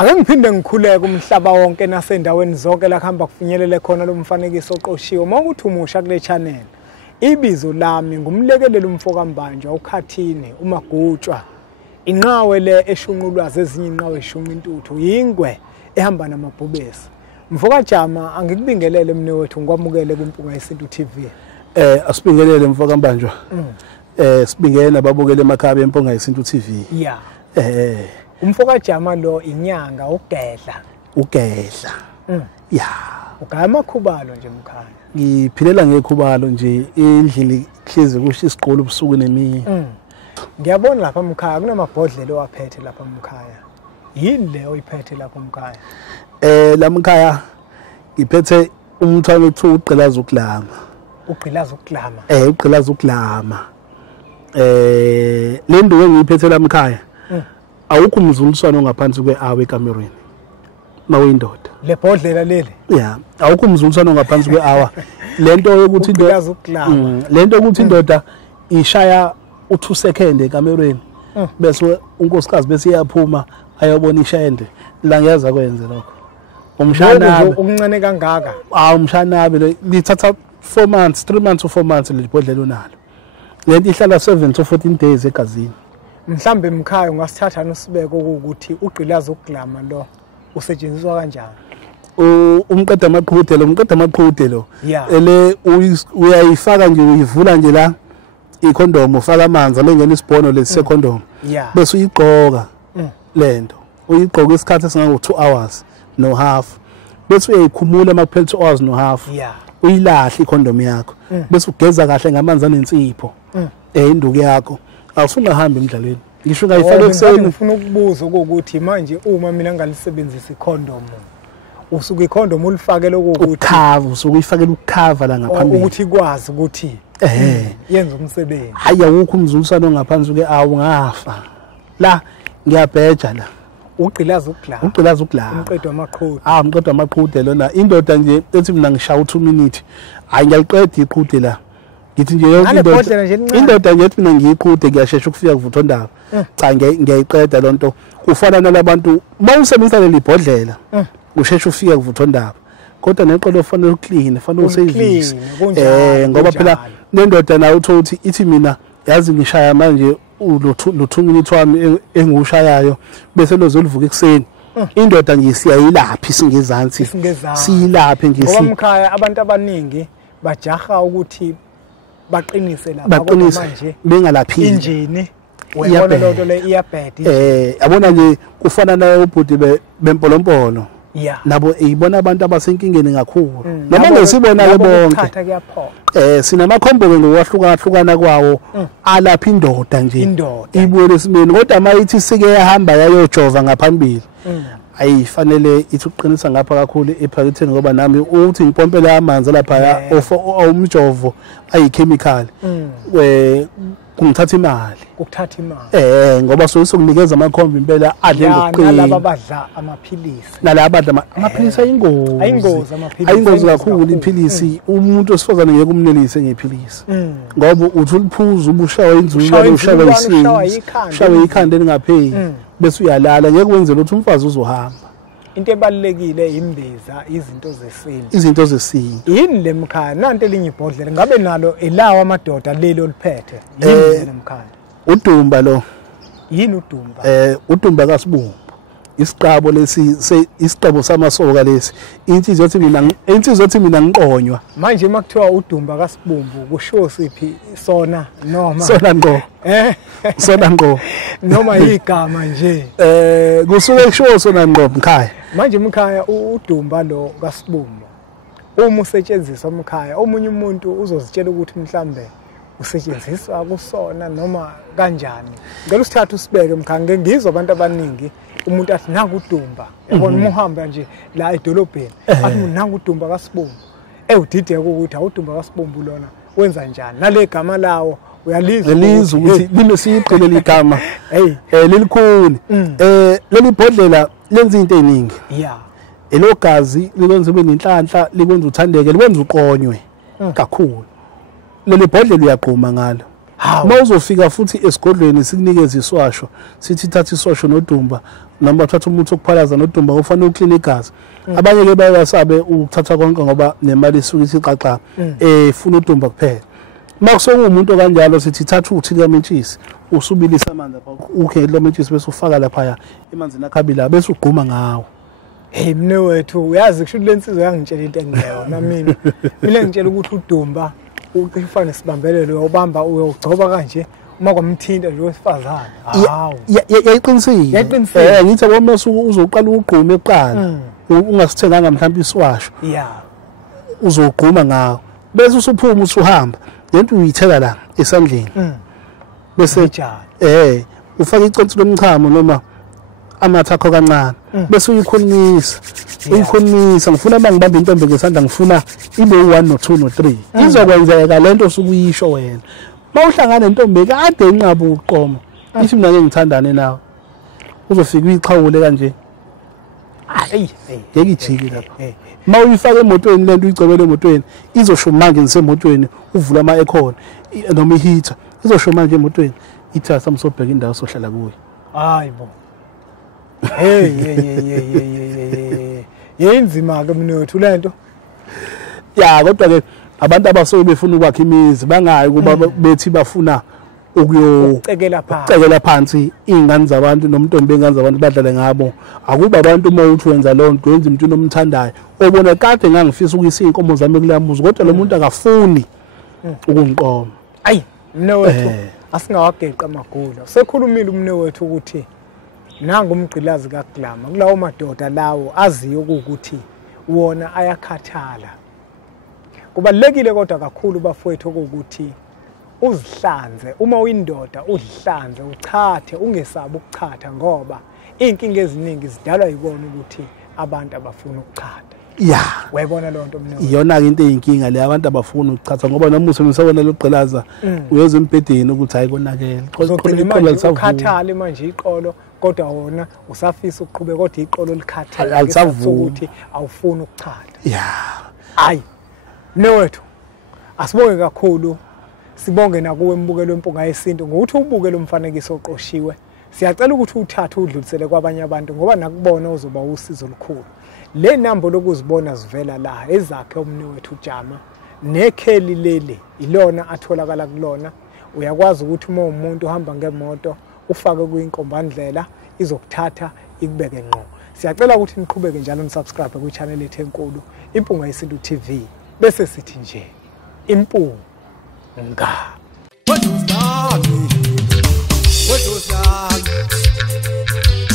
Ake ngiphinde ngikhuleke umhlaba wonke nasendaweni zonke la kuhamba kufinyelele khona lo mfanekiso oqoshiwe. Mawukuthi umusha kule channel. Ibizo lami ngumlekeleli umfokambanjwa uKhathini uMagutshwa. Inqawe le eshunqulwazi ezinye inqawe eshunqa intuthu yingwe ehamba namabhubesi. Mfokajama angikubingelele mne wethu ngikwamukele kuMpunga Yesintu TV. Asibingelele mfokambanjwa. Sibingele nababukele emakhaya eMpunga Yesintu TV. Yeah. Umfokajama lo inyanga ugedla. Yeah. Ugama khubalo nje mkhaya. Ngiphilela ngekhubalo nje endlini hleze kusho isiqolo ubusuku nemini. Ngiyabona lapha mkhaya kunamabhodlela owaphethe lapha mkhaya. Yini le oyiphethe lapha mkhaya? La mkhaya ngiphethe umthwalo othiwa ugqilaza ukulama. Ugqilaza ukulama. Ugqilaza ukulama. Le nto engiyiphethe la mkhaya. Awukho umzuliswano ongaphansi kwe-hour eCameroon. Mawuyindoda. Le bhodlela leli. Yeah, awukho umzuliswano ngaphansi kwe-hour. Lento yokuthi lento ukuthi indoda ishaya u2 seconds eCameroon. Bese unkosikazi bese iyaphuma ayobona ishende. La ngiyaza kwenze lokho. Umshana okuncane kangaka. Umshana lithatha 4 months, 3 months to 4 months le bhodlela onalo. Lento ihlala 7 to 14 days egazini. Mhlambe mkhaya ungasithatha nosibeko ukuthi ugqilaza ukulama lo usetshenziswa kanjani? Umqeda amaqhude lo ele uyayifaka nje uyivula nje la ikhondom ufaka amanzi alengena isibhono lesi condom bese uyigqoka lento uyigqoka isikhathi esingango 2 hours no half bese uyayikhumula makuphela 2 hours no half uyilahle ikhondom yakho bese ugeza kahle ngamanzi anensipho induku yakho awufuna hamba emidlalweni ngisho ngayifaka ekseni ngifuna ukubuza ukuthi manje uma mina ngalisebenzisa ikhondom usuke ikhondom ulifake lokuthi ukhava usuke uyifakela ukukhava la ngaphambili ukuthi ikwazi ukuthi yenza umsebenzi. Hayi awukho umzuliswano ngaphansi ke-hour ngafa la ngiyabheja la ugqilaza ukulama umqedwa amaqhude umqedwa amaqhude lona indoda nje ethi mina ngishaya 2 minutes hayi ngiyaliqeda iqhude la ngithi nje yonke indoda nje ethi mina ngiyiqhude ngiyashesha ukufika kuvuthondaba cha ngiyayiqeda lonto kufana nalabantu mawusebenzisa leli bhodlela usheshe ufika kuvuthondaba kodwa neqolo ufanele uclean ufanele usevise ngoba phela nendoda nayo uthothi ithi mina yazi ngishaya manje lo 2 minutes wami engushayayo bese lozolivuka ekseni indoda nje siyayilaphi singezansi siyilaphe nje ngoba mkhaya abantu abaningi bajaha ukuthi baqinise lapha manje bengalaphile injini uyabona lonto le iyabheda yabona nje kufana nayo ubhuti bempolompolo nabo eyibona abantu abasenkingeni kakhulu noma ngesibona ke bonke sinamakhombo ngokwahlukana kwawo alapha indoda nje ibuye lesimeni kodwa mayithi sike yahamba yayojova ngaphambili ayifanele ithi uqinisa ngapha kakhulu ephaketheni ngoba nami uthi ngipompela amanzi lapha umjovo ayichemical kungithatha imali ngoba sokunikeza amakhombo impela adle ngokuqina nalabo badla amaphilisi amaphilisi ayingozi kakhulu iphilisi umuntu osifazane ngeke umnelise ngephilisi ngoba uthi uliphuza ubushawa inzulu ushawa ishawa ikhanda elingapheli bese uyalala ngeke wenzele ukuthi umfazi uzohamba. Into ebalekile imbiza izinto zesintu yini le mkhaya nanto elinye ibhodlela ngabe nalo elawa amadoda lelo liphethe yini le mkhaya udumba lo yini udumba udumba kaSibumbu isiqabo lesi isiqabo samasoka lesi insizwe ethi mina ngiqonywa manje makuthiwa udumba kaSibumbu kusho siphi sona noma sona ngqo noma igama nje kusuke kusho sona ngqo mkhaya manje mkhaya udumba lo kaSibumbu uma usetshenziswa mkhaya omunye umuntu uzozitshela ukuthi mhlambe usetshenziswa kusona noma kanjani ngeke usithathe usibeke mkhaya ngizwa abantu abaningi umuntu athi nangu udumba yabona umuhamba nje la edolobheni athi nangu udumba kaSibumbu udideke ukuthi awudumba kaSibumbu lona wenza njani nale gama lawo uyalizwa ukuthi limesiqele ligama lelikhuni leli bhodlela lenza into eziningi elogazi likwenza ube nenhlanhla likwenza uthandeke likwenza uqonywe kakhulu leli bhodlela uyaqhuma ngalo mawuzofika futhi esigodlweni sikunikeza iswasho sithi thatha iswasho nodumba noma thatha umuthi okuphalaza nodumba ufanele ukline igazi abanye ke bayasabe ukuthatha konke ngoba nemali isuke isiqaqa funa udumba kuphela makusoku umuntu kanjalo sithi thatha uthi lamentshisi usubilisa amanzi ukhe lamentshisi bese ufaka lapha emanzini akhabila bese ugquma ngawo. Hey mnewethu uyazi kusho lensizwe yangitshela into engiyona mina ngitshela ukuthi udumba uqifane sibambelele uyobamba uyogcoba kanje uma kwamthinta nje wesifazana hawo yayiqinisile ngithi kwama suku uzoqala ugqume eqala ungasithenganga mhlawumbe iswasho uzogquma ngawo bese usuphuma usuhamba lento uyithela la esandleni bese ufaka iconsi lomchamo noma amatha akho kancane bese uyikhulumisa ngifuna mangibambe intombi ngesandla ngifuna ibe 1 no 2 no 3 izokwenzeka lento usukuyisho wena mawuhlangana nentombi kade inqaba uqoma ithi mina ngeke ngithandane nawe uzofika uyiqhawule kanje ngeke ijiki lapha mawuyifaka emotweni lento uyicebele emotweni izosho manje ngisemotweni uvula ama aircon noma iheater izosho manje emotweni ithi samsobheka indawo sohlala kuyo hayibo hey yenzima ke mnewethu lento kodwa ke abantu abasoke befuna ukwakha imizi bangayi kuba bethi bafuna ukucekela phansi ingane zabantu nomntombi engane zabantu badlale ngabo akuba abantu uma uthi wenza lo nto wenza umuntu nomthandayo obona kade ngangifisa ukuyisa inkomo zami kulamuzi kodwa lo muntu akafuni ukungiqoma mnewethu asingawageqa amagula sekhulumile umnewethu ukuthi nanga umgqilazi kaGlama kulawo madoda lawo aziyo ukuthi wona ayakhathala kubalekile kodwa kakhulu bafowethu ukuthi uzihlanze uma uyindoda uzihlanze uchathe ungesabi ukuchatha ngoba inkinga eziningi zidalwa yibona ukuthi abantu abafuna ukuchatha wayibona lo nto mnewethu iyona into eyinkinga le abantu abafuna ukuchatha ngoba noma usebona lo gqilaza uyeza empedeni ukuthi hayi konakele iqolo ukhathala manje iqolo kodwa wona usafisa ukuqhubeka kodwa iqolo likhathala ukuthi awufuni ukuchatha mnewethu asibonge kakhulu sibonge nakuwe mbukelo wempunga yesintu ngokuthi ubuke lo mfanekiso oqoshiwe siyacela ukuthi uthathe udlulisele kwabanye abantu ngoba nakubona uzoba usizo olukhulu le number lokuzibona zivela la ezakhe umnewethu Jama nekheli leli ilona atholakala kulona uyakwazi ukuthi uma umuntu uhamba ngemoto ufake kuyinkombandlela izokuthatha ikubeke ngqo siyacela ukuthi niqhubeke njalo nisubscribe ku channel yethu enkulu Impunga Yesintu TV bese sithi nje impunga What was that?